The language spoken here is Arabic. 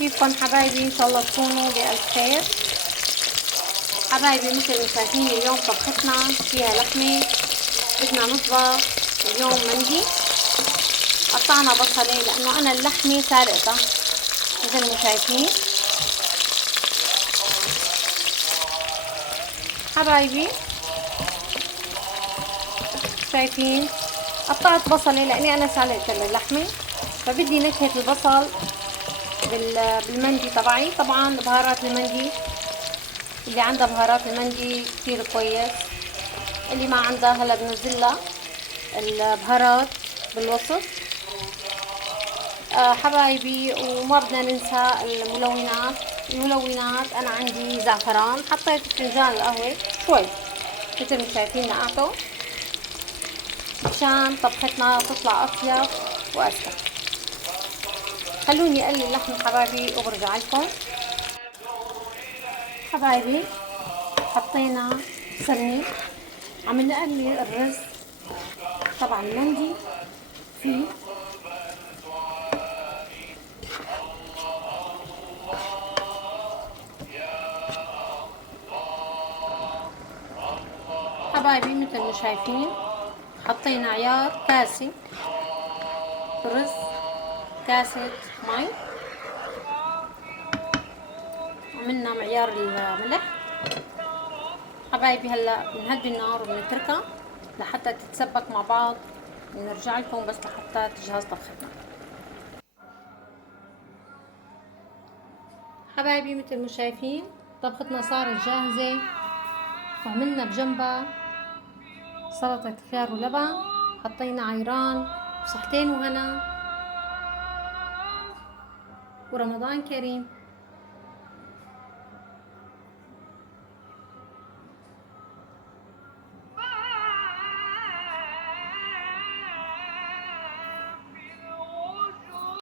كيفكن حبايبي؟ ان شاء الله تكونوا بألف خير. حبايبي مثل ما شايفين اليوم طبختنا فيها لحمة. بدنا نطبخ اليوم مندي. قطعنا بصلة لأنه أنا اللحمة سالقتها مثل ما شايفين. حبايبي شايفين قطعت بصلة لأني أنا سالقت اللحمة، فبدي نكهة البصل بالمندي تبعي. طبعا بهارات المندي اللي عندها بهارات المندي كتير كويس، اللي ما عندها هلا بنزلها البهارات بالوصف. حبايبي وما بدنا ننسى الملونات انا عندي زعفران، حطيت فنجان القهوة شوي مثل ما شايفين نقعته عشان طبختنا تطلع اطيب واسهل. خلوني اقلي اللحم حبايبي وبرجع لكم. حبايبي حطينا سمنة، عم نقلي الرز طبعا المندي فيه. حبايبي مثل ما شايفين حطينا عيار كاسة رز، كاسة مي، عملنا معيار الملح. حبايبي هلا بنهدي النار وبنتركها لحتى تتسبك مع بعض، ونرجع لكم بس لحتى تجهز طبختنا. حبايبي مثل ما شايفين طبختنا صارت جاهزة، وعملنا بجنبها سلطة خيار ولبن، حطينا عيران، صحتين وهنا، ورمضان كريم.